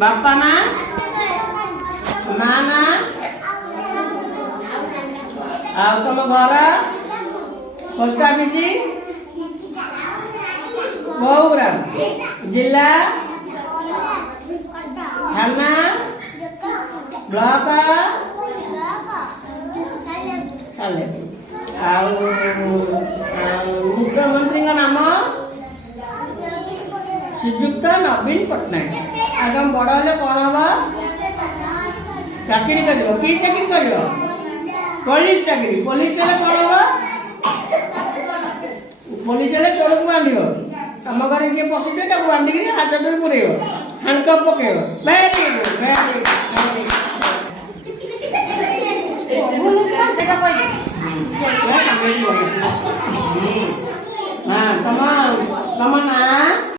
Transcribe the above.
बापा ना माँ ना आ तुम घर पोस्ट ऑफिस बहुग्राम जिला थाना ब्लॉक मुख्यमंत्री का नाम श्रीजुक्त नवीन पट्टनायक। आगम बड़ हेले कौन हम चाकरी कर कि चाकरी कर पुलिस चाकरी पुलिस कौन हम पुलिस चोर को बांध तुम घर किए पशुटे बांधिक हाथ पुरे हैंडकप पकड़ वेरी गुड वेरी हाँ तुम तुम ना